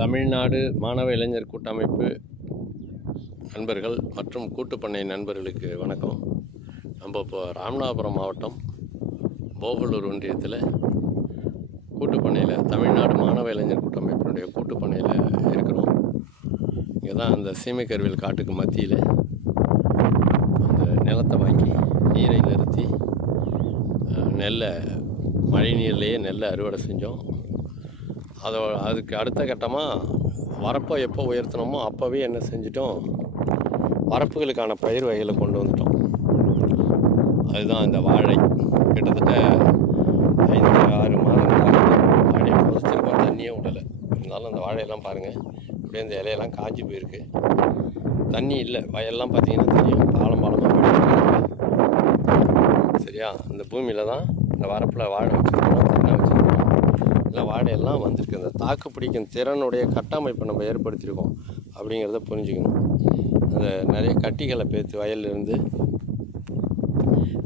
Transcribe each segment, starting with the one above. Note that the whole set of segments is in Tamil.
தமிழ்நாடு மாணவ இளைஞர் கூட்டமைப்பு நண்பர்கள் மற்றும் கூட்டுப்பண்ணை நண்பர்களுக்கு வணக்கம். நம்ம இப்போ ராமநாதபுரம் மாவட்டம் போகலூர் ஒன்றியத்தில் கூட்டுப்பண்ணையில் தமிழ்நாடு மாணவ இளைஞர் கூட்டமைப்பினுடைய கூட்டுப்பண்ணையில் இருக்கிறோம். இங்கே தான் அந்த சீமைக்கருவில் காட்டுக்கு மத்தியில் அந்த நிலத்தை வாங்கி நீரை நிறுத்தி நெல்லை மழை நீர்லேயே நெல்லை அறுவடை செஞ்சோம். அதை அதுக்கு அடுத்த கட்டமாக வரப்பை எப்போ உயர்த்தினோமோ அப்போவே என்ன செஞ்சிட்டோம்? வரப்புகளுக்கான பயிர் வகைகளை கொண்டு வந்துட்டோம். அதுதான் இந்த வாழை. கிட்டத்தட்ட ஐந்து ஆறு மாதங்களாக வாழையை புதைச்சிருக்கோம் தண்ணியே விடலை. இருந்தாலும் அந்த வாழையெல்லாம் பாருங்கள் அப்படியே இந்த இலையெல்லாம் காஞ்சி போயிருக்கு. தண்ணி இல்லை. வயல்லாம் பார்த்தீங்கன்னா தெரியும். பாலம் பாலமாக சரியா? இந்த பூமியில் தான் இந்த வரப்பில் வாழை வச்சுருக்கோம். தென்னை வாடையெல்லாம் வந்திருக்கு. அந்த தாக்கு பிடிக்கும் திறனுடைய கட்டமைப்பை நம்ம ஏற்படுத்தியிருக்கோம் அப்படிங்கிறத புரிஞ்சுக்கணும். அந்த நிறைய கட்டிகளை பேத்து வயல்லிருந்து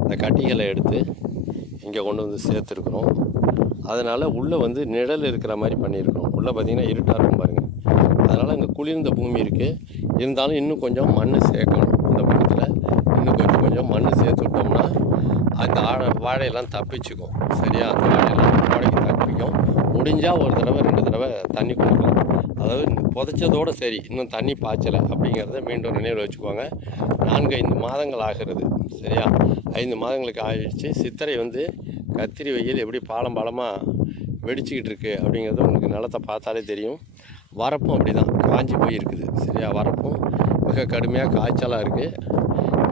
அந்த கட்டிகளை எடுத்து இங்கே கொண்டு வந்து சேர்த்துருக்குறோம். அதனால் உள்ளே வந்து நிழல் இருக்கிற மாதிரி பண்ணியிருக்கிறோம். உள்ளே பார்த்தீங்கன்னா இருட்டாக இருக்கும் பாருங்கள் அதனால் இங்கே குளிர்ந்த பூமி இருக்குது இருந்தாலும் இன்னும் கொஞ்சம் மண் சேர்க்கணும். இந்த பக்கத்தில் இன்னும் கொஞ்சம் கொஞ்சம் மண் சேர்த்து விட்டோம்னா அந்த ஆழ வாழையெல்லாம் தப்பிச்சுக்கும். சரியா? அந்த வாழையெல்லாம் வாழைக்கு தப்பிக்கும். முடிஞ்சால் ஒரு தடவை ரெண்டு தடவை தண்ணி கொடுக்கலாம். அதாவது புதைச்சதோடு சரி இன்னும் தண்ணி பாய்ச்சலை அப்படிங்கிறத மீண்டும் நினைவில் வச்சுக்கோங்க. நான்கு ஐந்து மாதங்கள் ஆகிறது சரியா? ஐந்து மாதங்களுக்கு ஆயிடுச்சு. சித்திரை வந்து கத்திரி வெயில் எப்படி பாலம் பாலமாக வெடிச்சிக்கிட்டு இருக்குது அப்படிங்கிறது உங்களுக்கு நிலத்தை பார்த்தாலே தெரியும். வரப்பும் அப்படி தான் காஞ்சி போயிருக்குது சரியா? வரப்பும் மிக கடுமையாக காய்ச்சலாக இருக்குது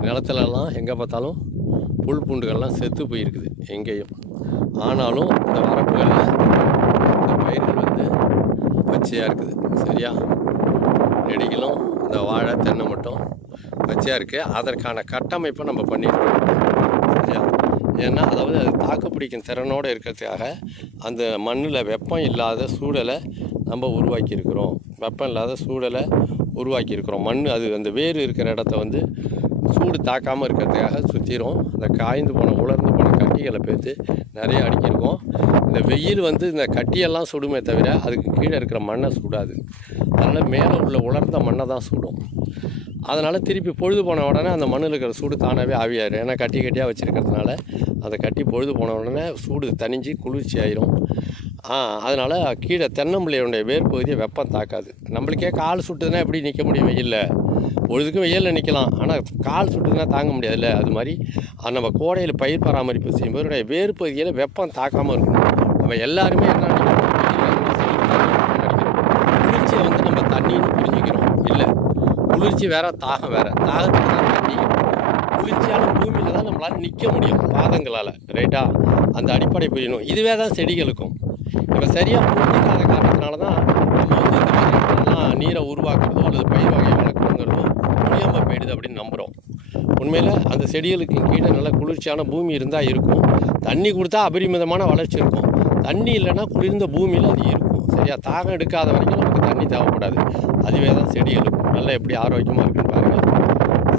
நிலத்துலலாம் எங்கே பார்த்தாலும் புல் பூண்டுகள்லாம் செத்து போயிருக்குது எங்கேயும். ஆனாலும் இந்த வரப்புகளில் இந்த பயிர்கள் வந்து பச்சையாக இருக்குது. சரியா? நெடிகளும் இந்த வாழை தென்னை மட்டும் பச்சையாக இருக்குது அதற்கான கட்டமைப்பை நம்ம பண்ணிடுறோம் சரியா? ஏன்னா அதாவது அது தாக்கு பிடிக்கும் திறனோடு இருக்கிறதுக்காக அந்த மண்ணில் வெப்பம் இல்லாத சூழலை நம்ம உருவாக்கியிருக்கிறோம். வெப்பம் இல்லாத சூழலை உருவாக்கியிருக்கிறோம். மண் அது அந்த வேர் இருக்கிற இடத்த வந்து சூடு தாக்காமல் இருக்கிறதுக்காக சுற்றிரும் அந்த காய்ந்து போன உலர்ந்து போன கட்டிகளை பேத்து நிறைய அடிக்கிருக்கோம். இந்த வெயில் வந்து இந்த கட்டியெல்லாம் சுடுமே தவிர அதுக்கு கீழே இருக்கிற மண்ணை சுடாது. அதனால் மேலே உள்ள உலர்ந்த மண்ணை தான் சுடும். அதனால் திருப்பி பொழுது போன உடனே அந்த மண்ணில் இருக்கிற சூடு தானாகவே ஆவியாயிரும். ஏன்னா கட்டி கட்டியாக வச்சுருக்கிறதுனால அந்த கட்டி பொழுது போன உடனே சூடு தணிஞ்சு குளிர்ச்சி ஆயிரும் அதனால் கீழே தென்னம்பிள்ளையுடைய வேர் பகுதியை வெப்பம் தாக்காது. நம்மளுக்கே கால் சுட்டுதுன்னா எப்படி நிற்க முடியும் வெயிலில்? பொழுதுக்கும் வெயிலில் நிற்கலாம் ஆனால் கால் சுட்டுதுன்னா தாங்க முடியாதுல்ல? அது மாதிரி நம்ம கோடையில் பயிர் பராமரிப்பு செய்யும்போது வேர் பகுதியில் வெப்பம் தாக்காமல் இருக்கணும். நம்ம எல்லாருமே என்ன குளிர்ச்சியை வந்து நம்ம தண்ணின்னு புரிஞ்சுக்கிறோம். இல்லை குளிர்ச்சி வேற தாகம் வேற. தாகத்துக்கு தான் தண்ணி. குளிர்ச்சியான பூமியில் தான் நம்மளால் நிற்க முடியும் பாதங்களால். ரைட்டா அந்த அடிப்படை புரியணும். இதுவே தான் செடிகளுக்கும். இப்போ சரியாக புரிஞ்சிக்காத காரணத்தினால தான் நம்ம வந்து இந்த மாதிரிலாம் நீரை உருவாக்குறதோ அல்லது பயிர் வகையை வளர்க்கணுங்கிறதோ முடியாமல் போயிடுது அப்படின்னு நம்புகிறோம் உண்மையில் அந்த செடிகளுக்கு கீழே நல்ல குளிர்ச்சியான பூமி இருந்தால் இருக்கும். தண்ணி கொடுத்தா அபரிமிதமான வளர்ச்சி இருக்கும். தண்ணி இல்லைன்னா குளிர்ந்த பூமியில் அது இருக்கும். சரியா? தாகம் எடுக்காத வரைக்கும் நமக்கு தண்ணி தேவைப்படாது. அதுவே தான் செடிகளுக்கும் நல்லா எப்படி ஆரோக்கியமாக இருக்குன்னு பாருங்கள்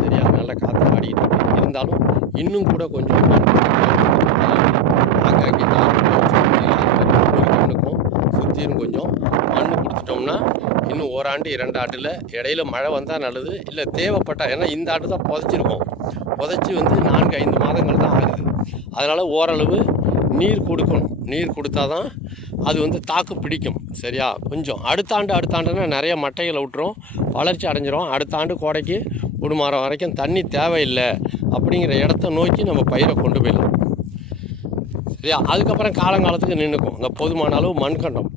சரியா? நல்லா காற்று ஆடிக்கிட்டு இருந்தாலும் இன்னும் கூட கொஞ்சம் ஆங்காங்கே கண்ணுக்கும் சுற்றியும் கொஞ்சம் மண் கொடுத்துட்டோம்னா இன்னும் ஓராண்டு இரண்டு ஆண்டில் இடையில மழை வந்தால் நல்லது. இல்லை தேவைப்பட்டால் ஏன்னா இந்த ஆண்டு தான் புதைச்சிருக்கோம். புதைச்சி வந்து நான்கு ஐந்து மாதங்கள் தான் ஆகுது. அதனால் ஓரளவு நீர் கொடுக்கணும். நீர் கொடுத்தா தான் அது வந்து தாக்கு பிடிக்கும். சரியா? கொஞ்சம். அடுத்த ஆண்டு அடுத்த ஆண்டுனா நிறைய மட்டைகளை விட்டுரும். வளர்ச்சி அடைஞ்சிரும். அடுத்த ஆண்டு கோடைக்கு ஒரு மாதம் வரைக்கும் தண்ணி தேவையில்லை அப்படிங்கிற இடத்த நோக்கி நம்ம பயிரை கொண்டு போயிடலாம். சரியா? அதுக்கப்புறம் காலங்காலத்துக்கு நின்றுக்கும் இந்த போதுமான அளவு மண்கண்டம்.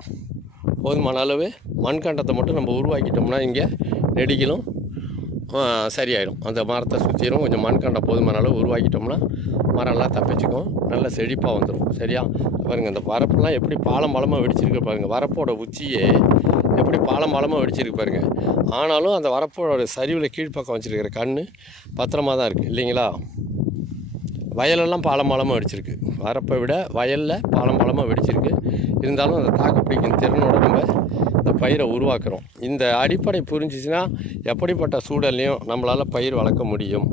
போதுமான அளவு மண்கண்டத்தை மட்டும் நம்ம உருவாக்கிட்டோம்னா இங்கே நெடுகிலும் சரியாயிடும் அந்த மரத்தை சுற்றிடும் கொஞ்சம் மண்கண்டம் போதுமான அளவு உருவாக்கிட்டோம்னா மரம்லாம் தப்பிச்சுக்கும். நல்ல செழிப்பாக வந்துடும் சரியா? பாருங்கள் இந்த வரப்புலாம் எப்படி பாலம் பாலமாக வெடிச்சிருக்கு பாருங்கள் வரப்போட உச்சியே எப்படி பாலம் பாலமாக வெடிச்சிருக்கு பாருங்கள் ஆனாலும் அந்த வரப்போட சரிவில் கீழ்ப்பக்கம் வச்சுருக்கிற கண் பத்திரமா தான் இருக்குது இல்லைங்களா? வயலெல்லாம் பாலம் பாலமாக வெடிச்சிருக்கு. வரப்பை விட வயலில் பாலம் பாலமாக வெடிச்சிருக்கு. இருந்தாலும் அந்த தாக்கு பிடிக்கும். திறனோட நம்ம இந்த பயிரை உருவாக்குறோம். இந்த அடிப்படை புரிஞ்சிச்சுன்னா எப்படிப்பட்ட சூழல்லையும் நம்மளால் பயிர் வளர்க்க முடியும்.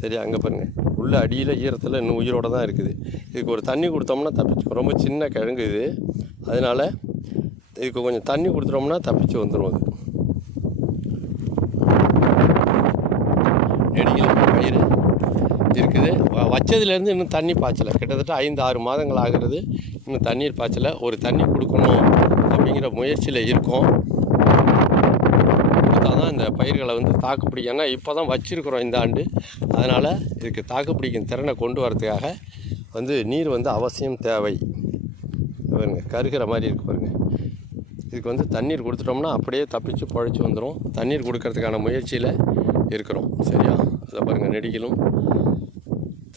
சரி அங்கே பாருங்கள் உள்ள அடியில் ஈரத்தில் இன்னும் உயிரோடு தான் இருக்குது. இதுக்கு ஒரு தண்ணி கொடுத்தோம்னா தப்பிச்சு ரொம்ப சின்ன கிழங்கு இது. அதனால் இதுக்கு கொஞ்சம் தண்ணி கொடுத்துட்டோம்னா தப்பிச்சு வந்துடும் அது நெடியில் பயிர் இருக்குது வ- வச்சதுலேருந்து இன்னும் தண்ணி பாய்ச்சலை. கிட்டத்தட்ட ஐந்து ஆறு மாதங்கள் ஆகிறது. இன்னும் தண்ணீர் பாய்ச்சலை. ஒரு தண்ணி கொடுக்கணும் அப்படிங்கிற முயற்சியில் இருக்கோம். கொடுத்தா தான் இந்த பயிர்களை வந்து தாக்கு பிடிக்கும் ஏன்னா இப்போ தான் வச்சுருக்குறோம் இந்த ஆண்டு. அதனால் இதுக்கு தாக்கு பிடிக்கும் திறனை கொண்டு வரதுக்காக வந்து நீர் வந்து அவசியம் தேவை. பாருங்க கருகிற மாதிரி இருக்கு பாருங்கள் இதுக்கு வந்து தண்ணீர் கொடுத்துட்டோம்னா அப்படியே தப்பிச்சு பழைச்சி வந்துடும் தண்ணீர் கொடுக்கறதுக்கான முயற்சியில் இருக்கிறோம். சரியா? அதை பாருங்கள் நெடிகளும்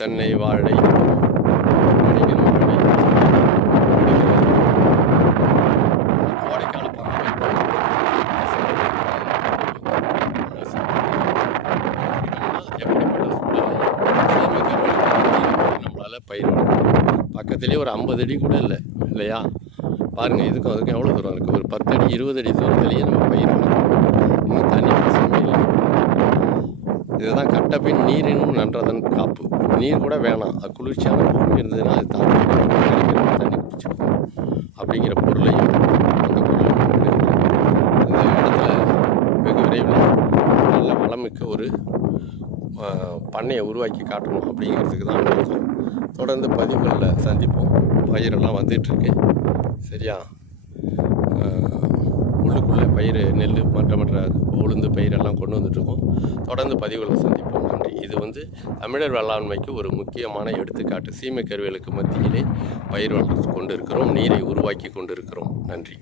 தென்னை வாழை நெடிகள் வாழை கோடைக்கால நம்மளால் பயிர் பக்கத்துலேயே ஒரு ஐம்பது அடி கூட இல்லை இல்லையா? பாருங்கள் இதுக்கும் அதுக்கும் எவ்வளோ தூரம் இருக்குது ஒரு பத்து அடி இருபது அடி தூரத்துலேயே நம்ம பயிர் இன்னும் தண்ணி பிரச்சனை இல்லை. இதுதான் கட்டப்பின் நீரினும் நன்றதன் காப்பு. நீர் கூட வேணாம். அது குளிர்ச்சியான பூமி இருந்ததுன்னா அது தான் தண்ணி குடிச்சுக்கும் அப்படிங்கிற பொருளையும் அந்த பொருள் இந்த இடத்துல வெகு விரைவில் நல்ல வளமிக்க ஒரு பண்ணையை உருவாக்கி காட்டணும் அப்படிங்கிறதுக்கு தான் நோக்கம் தொடர்ந்து பதிவுகளில் சந்திப்போம். பயிரெல்லாம் வந்துட்டுருக்கு சரியா? உள்ளுக்குள்ளே பயிர் நெல் மற்ற மற்ற உளுந்து பயிரெல்லாம் கொண்டு வந்துட்டுருக்கோம். தொடர்ந்து பதிவுகளை சந்திப்போம். நன்றி. இது வந்து தமிழர் வேளாண்மைக்கு ஒரு முக்கியமான எடுத்துக்காட்டு. சீமை கருவிகளுக்கு மத்தியிலே பயிர் வளர்த்து கொண்டு இருக்கிறோம் நீரை உருவாக்கி கொண்டு இருக்கிறோம் நன்றி.